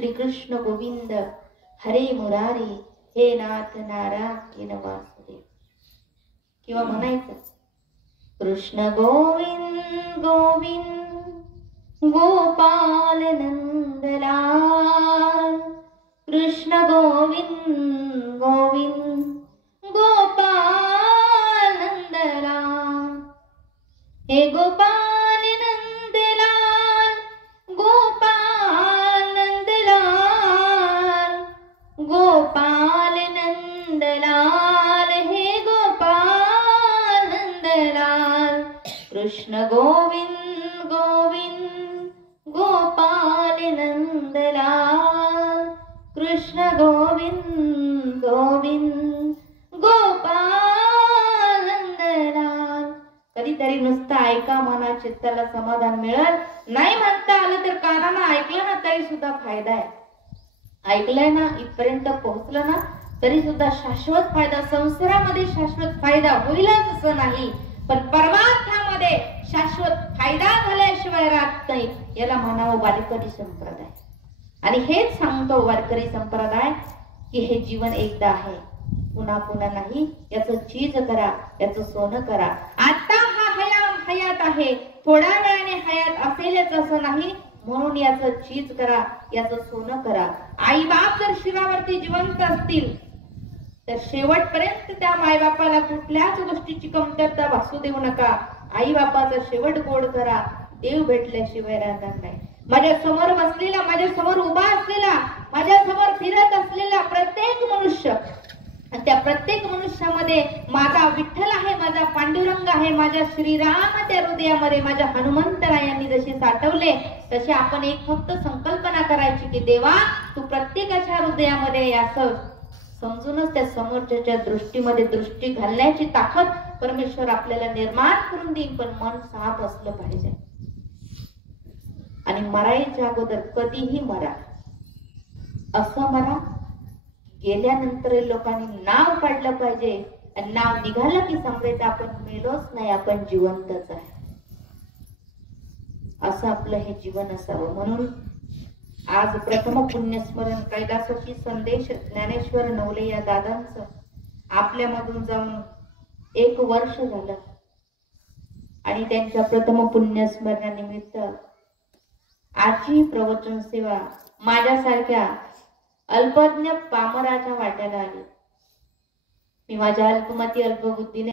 श्री कृष्ण गोविंद हरे मुरारी हे नाथ नारायण वासुदेव. किंवा म्हणायचं कृष्ण गोविंद गोविंद गोपाल नंदलाल, कृष्ण गोविंद गोविंद गोपाल नंदलाल. हे गोपाल नंदलाल गोपाल नंदलाल गोपाल नंदलाल, हे गोपाल नंदलाल. कृष्ण गोविंद गोविंद गोपाल नंदलाल, कृष्ण गोविंद गोविंद गोपाल नंदलाल. कधीतरी नुसतं ऐका, मना चित्ताला समाधान मिळेल. नाही म्हणता आलं तर कानाला ऐकलं ना तरी सुद्धा फायदा आहे. ऐकलंय ना, इथपर्यंत पोहोचलं ना तरी सुद्धा शाश्वत फायदा. संसारामध्ये शाश्वत फायदा होईलच असं नाही, पण परमार्थामध्ये शाश्वत फायदा झाल्याशिवाय राहत नाही. याला म्हणावं वारकरी संप्रदाय. आणि हेच सांगतो वारकरी संप्रदाय की हे जीवन एकदा आहे, पुन्हा पुन्हा नाही. याचं चीज करा, याचं सोनं करा. आता हा हयात आहे, थोड्या वेळाने हयात असेलच असं नाही. म्हणून याचं चीज करा, याचं सोनं करा. आई बाप जर शिवावरती जिवंत असतील तर शेवटपर्यंत त्या मायबापाला कुठल्याच गोष्टीची कमतरता भासू देऊ नका. आई बापाचा शेवट गोड करा, देव भेटल्याशिवाय राहणार नाही. माझ्या समोर बसलेला, माझ्या समोर उभा असलेला, माझ्या समोर फिरत असलेला प्रत्येक मनुष्य, त्या प्रत्येक मनुष्यामध्ये माझा विठ्ठल आहे, माझा पांडुरंग आहे, माझ्या श्रीराम त्या हृदयामध्ये, माझ्या हनुमंतरायांनी जसे साठवले तसे आपण एक फक्त संकल्पना करायची की देवा तू प्रत्येकाच्या हृदयामध्ये असं समजूनच त्या समोरच्या दृष्टीमध्ये दृष्टी घालण्याची ताकद परमेश्वर आपल्याला निर्माण करून देईल. पण मन साफ असलं पाहिजे. आणि मरायच्या अगोदर कधीही मरा, असं मरा गेल्यानंतर लोकांनी नाव काढलं पाहिजे. आणि नाव निघालं की समजायचं आपण मेलोच नाही, आपण जिवंतच आहे. असं आपलं हे जीवन असावं. म्हणून आज प्रथम पुण्यस्मरण कैलासवासी संदेश ज्ञानेश्वर नवले या दादांचं आपल्यामधून जाऊन 1 वर्ष झालं. आणि त्यांच्या प्रथम पुण्यस्मरणानिमित्त आजची प्रवचन सेवा माझ्यासारख्या अल्पज्ञ पामराच्या वाट्याला आली. मी माझ्या अल्पमती अल्पबुद्धीने